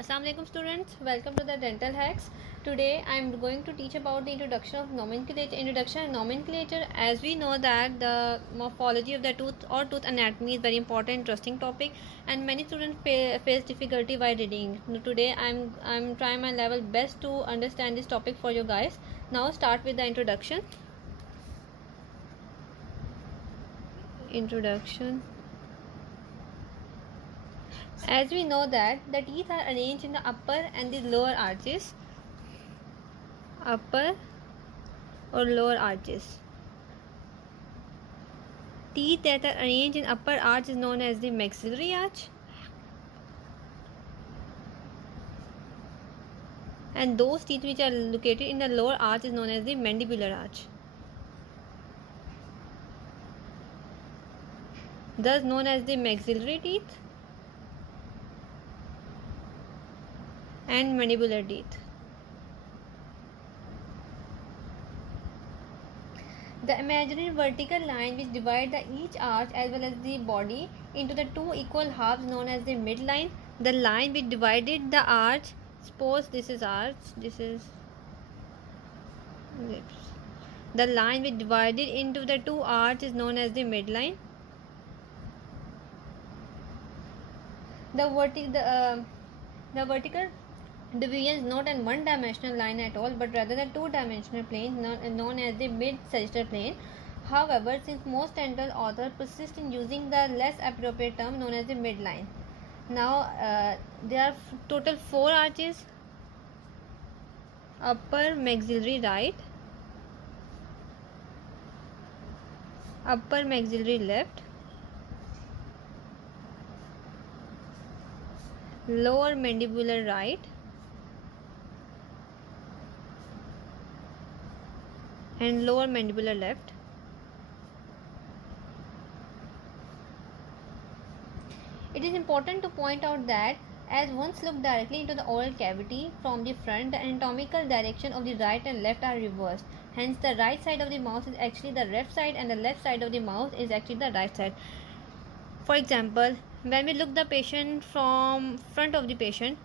Assalamualaikum students, welcome to the Dental Hacks. Today I am going to teach about the introduction of nomenclature. Introduction and nomenclature. As we know that the morphology of the tooth or tooth anatomy is very important, interesting topic, and many students face difficulty while reading. Today I'm trying my level best to understand this topic for you guys. Now start with the introduction. Introduction. As we know that the teeth are arranged in the upper and the lower arches. Upper or lower arches. Teeth that are arranged in upper arch is known as the maxillary arch. And those teeth which are located in the lower arch is known as the mandibular arch. Thus known as the maxillary teeth and mandibular teeth. The imaginary vertical line which divides each arch as well as the body into the two equal halves known as the midline. The line which divided the arch, suppose this is arch, this is lips. The line which divided into the two arches is known as the midline. The vertical division is not an one-dimensional line at all, but rather a two-dimensional plane known as the mid-sagittal plane. However, since most dental authors persist in using the less appropriate term known as the midline. Now, there are total 4 arches: upper maxillary right, upper maxillary left, lower mandibular right, and lower mandibular left. It is important to point out that as once look directly into the oral cavity from the front, the anatomical direction of the right and left are reversed. Hence, the right side of the mouth is actually the left side and the left side of the mouth is actually the right side. For example, when we look the patient from front of the patient,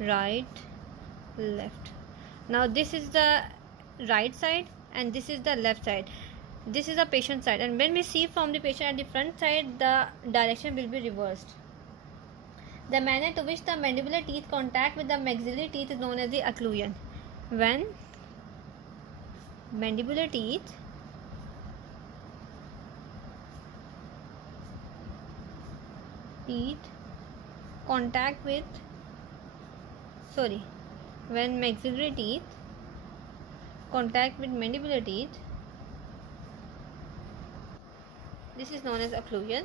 right, left. Now this is the right side and this is the left side. This is the patient side, and when we see from the patient at the front side, the direction will be reversed. The manner to which the mandibular teeth contact with the maxillary teeth is known as the occlusion. When mandibular teeth contact with when maxillary teeth contact with mandibular teeth, this is known as occlusion.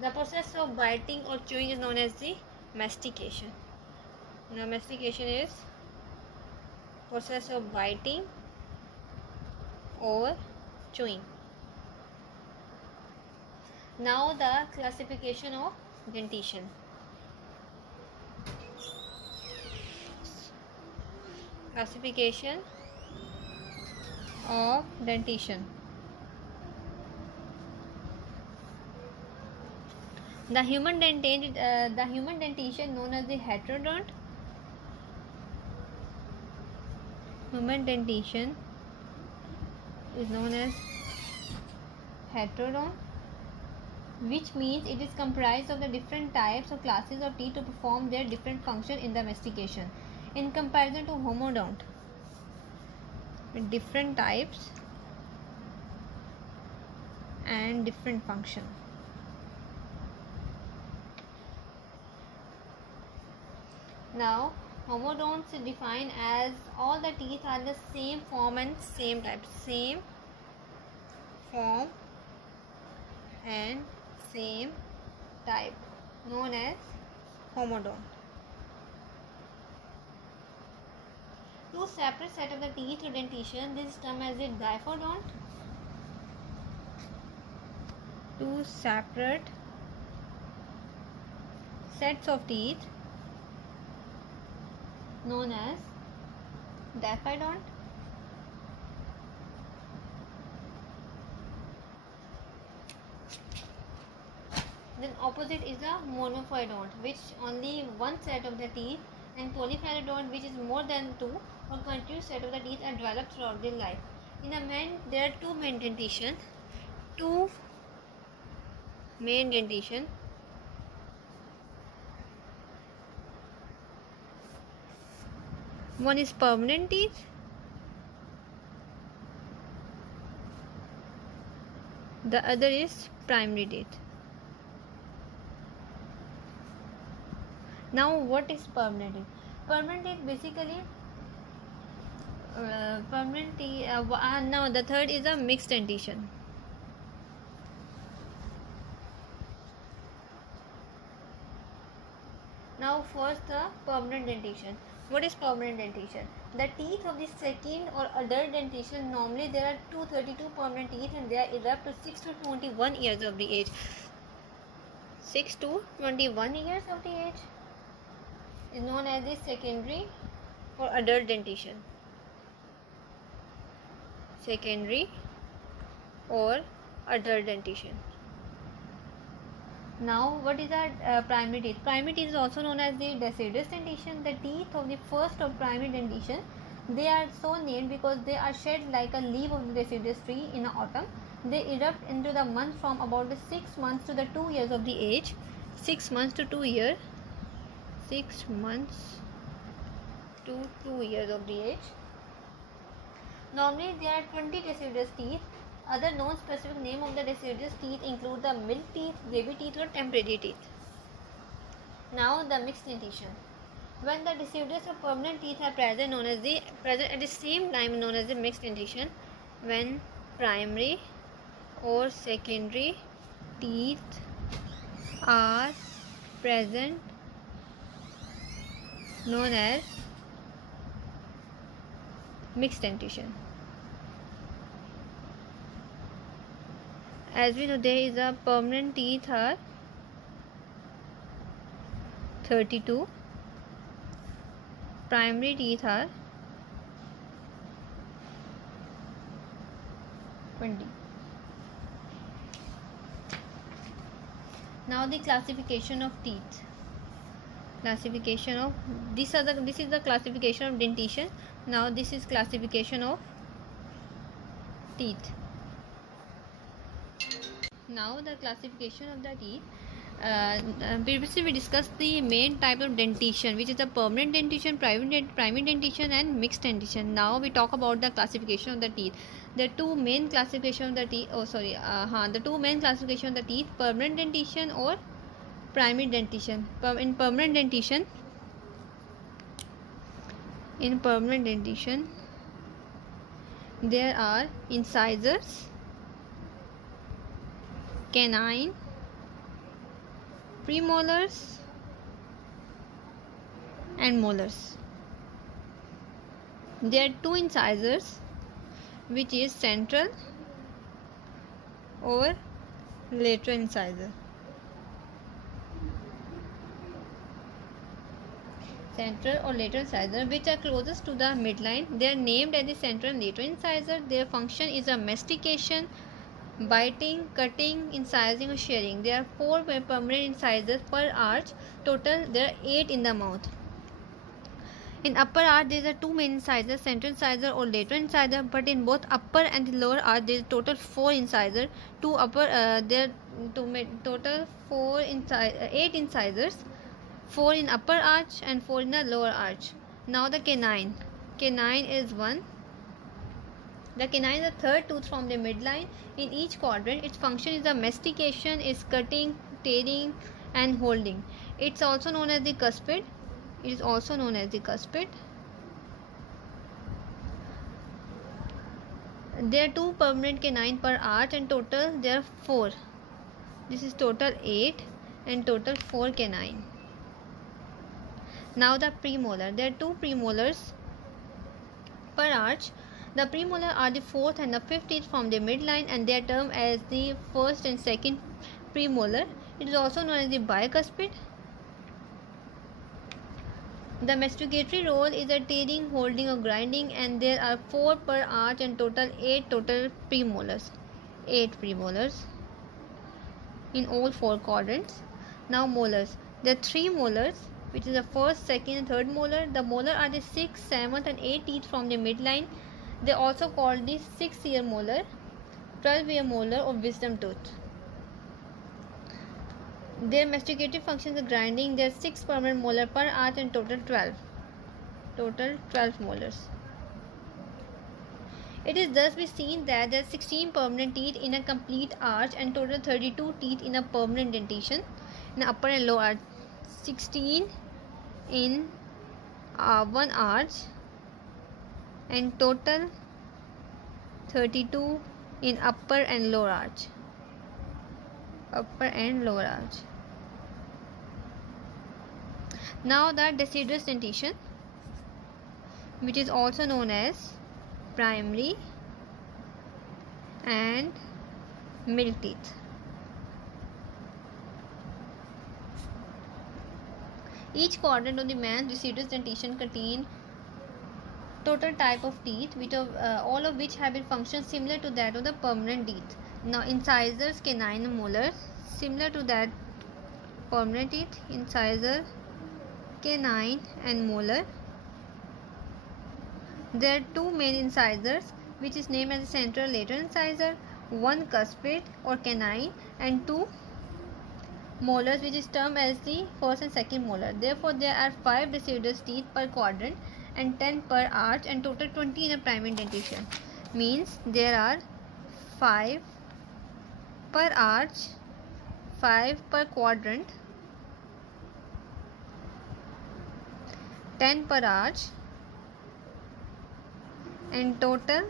The process of biting or chewing is known as the mastication. Now, mastication is process of biting or chewing. Now, the classification of dentition. Classification of dentition. The human dentition known as the heterodont. Human dentition is known as heterodont, which means it is comprised of the different types or classes of teeth to perform their different function in the mastication. In comparison to homodont, with different types and different function. Now, homodonts is defined as all the teeth are the same form and same type. Same form and same type, known as homodont. Two separate set of the teeth to dentition, this is termed as a diphodont. Two separate sets of teeth known as diphodont. Then opposite is the monophyodont, which only one set of the teeth, and polyphyodont, which is more than two or continuous set of the teeth are developed throughout their life. In a man, there are two main dentition. One is permanent teeth, the other is primary teeth. Now what is permanent teeth? Permanent teeth basically now the third is a mixed dentition. Now first the permanent dentition. What is permanent dentition? The teeth of the second or adult dentition, normally there are 232 permanent teeth and they are erupt to 6 to 21 years of the age. 6 to 21 years of the age is known as the secondary or adult dentition. Secondary or adult dentition. Now what is our primary teeth? Primary teeth is also known as the deciduous dentition. The teeth of the first or primary dentition, they are so named because they are shed like a leaf of the deciduous tree in autumn. They erupt into the month from about the 6 months to the 2 years of the age. 6 months to 2 years. 6 months to 2 years of the age. Normally there are 20 deciduous teeth. Other non-specific name of the deciduous teeth include the milk teeth, baby teeth or temporary teeth. Now the mixed dentition. When the deciduous or permanent teeth are present at the same time known as the mixed dentition. When primary or secondary teeth are present known as mixed dentition. As we know, there is a permanent teeth are 32, primary teeth are 20. Now the classification of teeth. This is the classification of dentition. Now this is classification of teeth. Now the classification of the teeth. Previously we discussed the main type of dentition, which is the permanent dentition, primary dentition and mixed dentition. Now we talk about the classification of the teeth. The two main classification of the teeth, the two main classification of the teeth, permanent dentition or primary dentition. In permanent dentition there are incisors, canine, premolars and molars. There are two incisors, which is central or lateral incisor. Central or lateral incisor, which are closest to the midline. They are named as the central and lateral incisor. Their function is a mastication, biting, cutting, incising or shearing. There are 4 permanent incisors per arch. Total there are 8 in the mouth. In upper arch there are 2 main incisors, central incisor or lateral incisor, but in both upper and lower arch there is total 4 incisors. There total 8 incisors, 4 in upper arch and 4 in the lower arch. Now the canine. Canine is 1. The canine is the third tooth from the midline in each quadrant. Its function is the mastication, is cutting, tearing and holding. It's also known as the cuspid. It is also known as the cuspid. There are 2 permanent canine per arch and total there are 4. This is total 8 and total 4 canine. Now the premolar. There are 2 premolars per arch. The premolar are the 4th and the 5th teeth from the midline and they are termed as the first and second premolar. It is also known as the bicuspid. The masticatory role is a tearing, holding or grinding, and there are 4 per arch and total 8 total premolars. 8 premolars. in all 4 quadrants. Now molars. There are 3 molars, which is the first, second and third molar. The molar are the 6th, 7th and 8th teeth from the midline. They are also called the 6th-ear molar, 12th-ear molar or wisdom tooth. Their masticative functions are grinding. There are 6 permanent molar per arch and total 12. Total 12 molars. It is thus be seen that there are 16 permanent teeth in a complete arch and total 32 teeth in a permanent dentation in upper and lower arch. 16 in one arch and total 32 in upper and lower arch. Upper and lower arch. Now the deciduous dentition, which is also known as primary and milk teeth. Each quadrant of the man's deciduous dentition contain total type of teeth, which all of which have been functions similar to that of the permanent teeth. Now incisors, canine and molars, similar to that permanent teeth, incisor, canine and molar. There are 2 main incisors, which is named as the central lateral incisor, 1 cuspid or canine and 2 molars, which is termed as the first and second molar. Therefore, there are 5 deciduous teeth per quadrant and 10 per arch and total 20 in a primary dentition. Means there are 5 per arch, 5 per quadrant, 10 per arch and total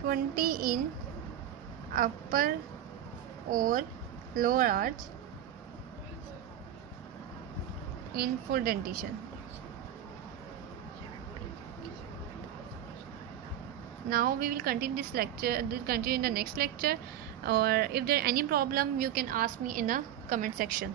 20 in upper or lower arch in full dentition. Now we will continue this lecture, continue in the next lecture, or if there any problem you can ask me in the comment section.